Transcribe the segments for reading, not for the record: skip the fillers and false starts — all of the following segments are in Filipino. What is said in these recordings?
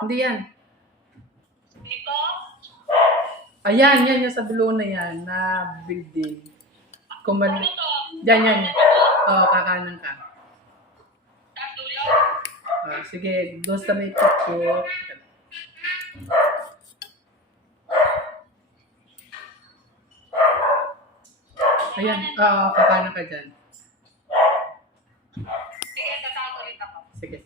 Hindi yan. Ayan, yan yung sa dulo na yan, na building. Kumal... Yan. Oo, kakanan ka. Sige, doon sa may picture. Ayan, kakanan ka dyan. Sige, tatago ulit ako. Sige.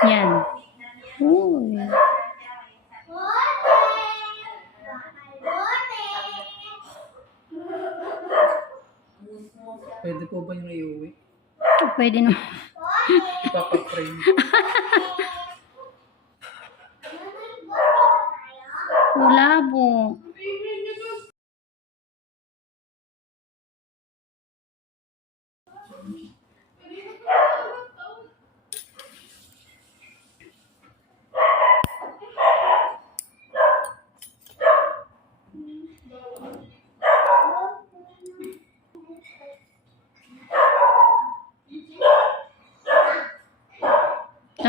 Yan. Uy. Pwede po ba yung iuwi? Pwede no. Ipapag-frame. Wala po.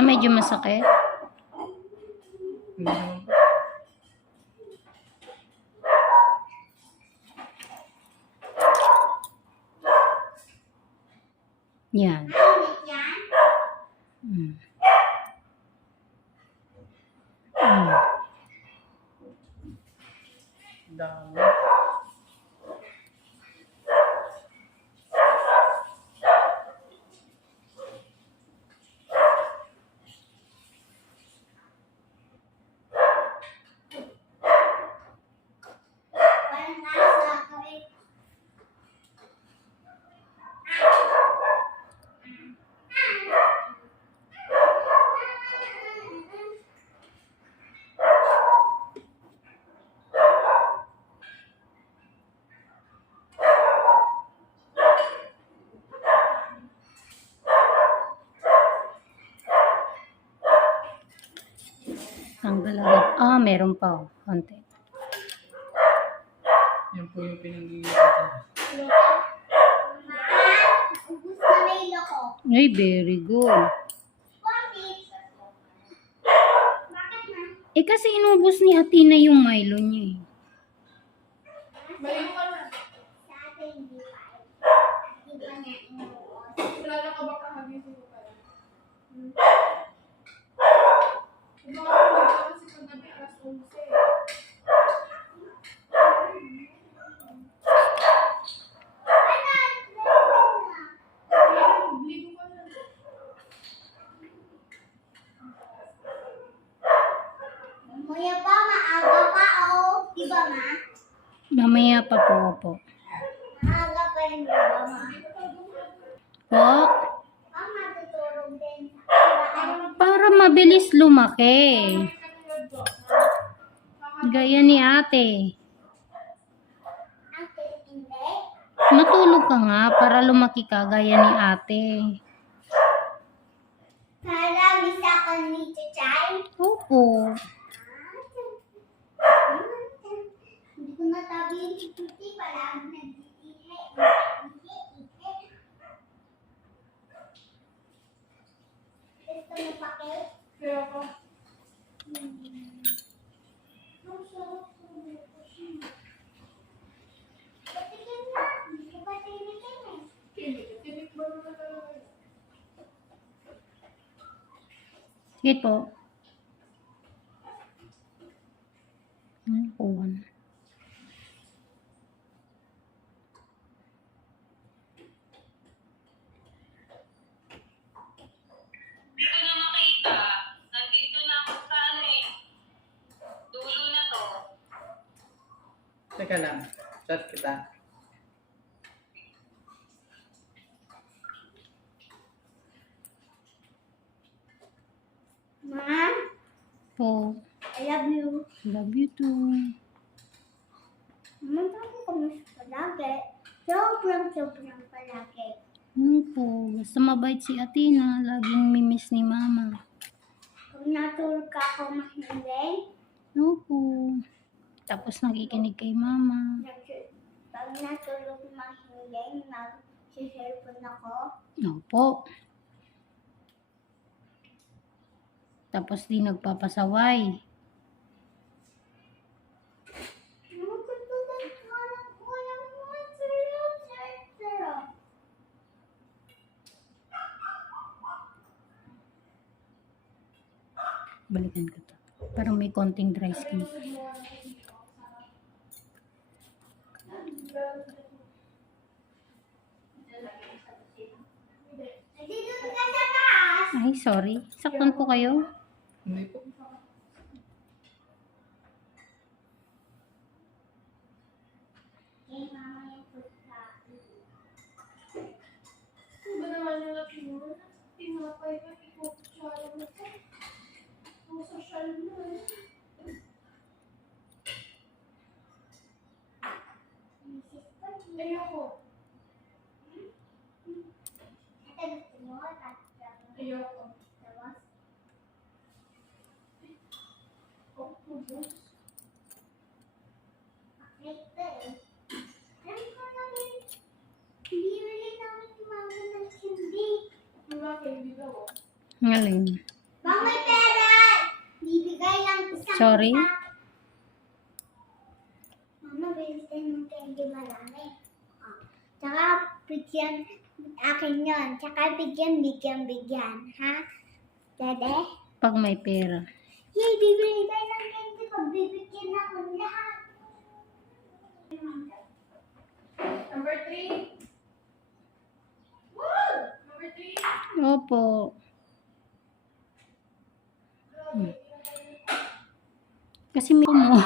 Medyo masakit. Hindi naman po. Yan. Mm. Dami. Tanggal agad. Meron pa. Konti. Yan po yung pinag-iitan. Ay, very good. Kasi inubos ni Athena yung Milo niya eh. Maligo ka na. Wala na ka ba kahagising ko pala? Diba ka nagkaka kasi kagabi alas 11. Ligo ka na. Mamaya pa, maaga pa, oh. Diba, ma? Mamaya pa po. Maaga pa yun, diba, ma? Po? Matutulog din. Para mabilis lumaki. Gaya ni ate. Ate, hindi. Matulog ka nga para lumaki ka gaya ni ate. Para misa ka ni Chichay. Opo. Hindi ko natabi yung titi. Parang nagtitihe. Gusto mo pakit? Kaya ka. Patikin na. Hindi ko pa tinikin eh. Tinik ba naman talaga? Sige po. Kuwan. Hindi ko na makita. Nandito na ako sa ano eh. Dulo na to. Teka lang. Chat kita. Ma, Po. I love you. Love you too. Mama, kamusta palagi? Sobrang palagi. Po. Basta mabait si Athena. Laging mimiss ni mama. Kung natulog ka ako mahiling, Tapos nakikinig kay mama. Pag natulog mahiling, mag-cellphone ako. Opo. Tapos di nagpapasaway. Magkatulat ka ng ulam mo. Sarap, sarap, sarap. Balikan ko to. Parang may konting dry skin. Nandito ka sa taas. Ay, sorry. Saktan po kayo? Hindi po. Kay mama yung pagkain. Ba naman yung laki mo? Tinapay ka, ikukutsara mo ka. Ang social mo eh. Misis ko, Ayoko. ate gusto mo? Ayoko. Tapos, Oh, boss. pakita eh. Alam ko namin, bibili namin ni mama ng hindi. Bakit hindi daw? Ngaling. Mama, may pera! Bibigay lang isang Sorry? isa. Mama, bili tayo ng candy marami. Oh. Tsaka, bigyan, akin yun. Tsaka, bigyan. Ha? Dede? Pag may pera. Yay, bibili tayo ng candy. Pagbibigyan ako lahat. Number 3. Wow! Number 3. Opo. Kasi may mo.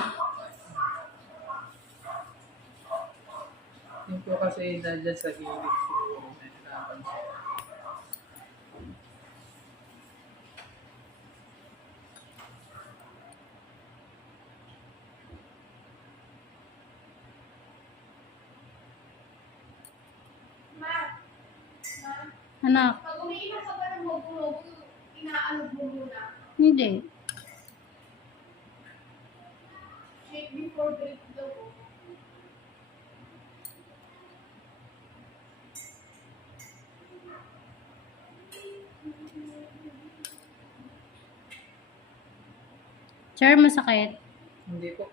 Yung po kasi nandiyan sa gilid siguro. Nahirapan siya. Ma. Ma. Anak, Pag umiinom ka ba ng mogo-mogo, inaalog mo muna. hindi. Shake before bake daw. Sir, masakit. Hindi po.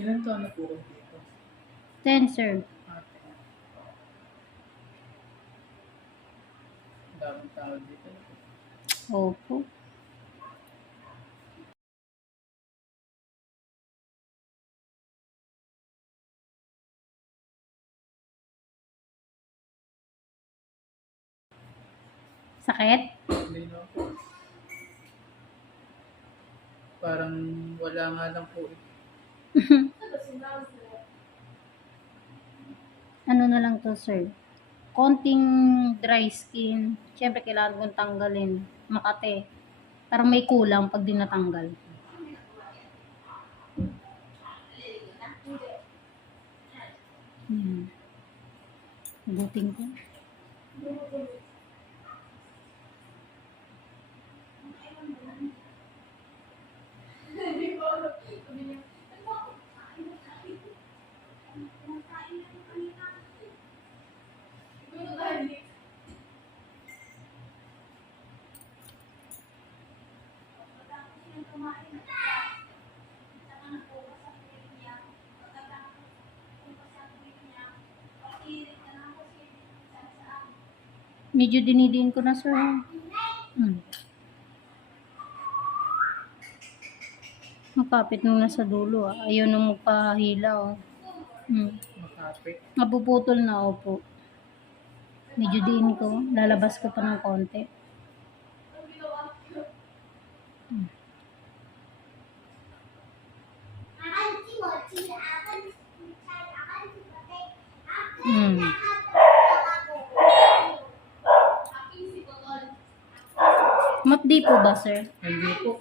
Ilan taon na po kayo dito? 10, sir. Ate. Daming tao dito. Opo. Sakit? Hindi na po. Parang wala nga lang po eh. Ano na lang to, sir? Konting dry skin. Siyempre, kailangan kong tanggalin. Makate. Parang may kulang pag di natanggal. Buting ko. Medyo dinidiin ko na, sir. Makapit nung nasa dulo. Ayaw nang magpahila. Oh. Makapit. Mapuputol na, opo. Medyo diin ko. Lalabas ko pa ng konti. Akan si Mochi, akan Mapdi po ba, sir? Hindi po.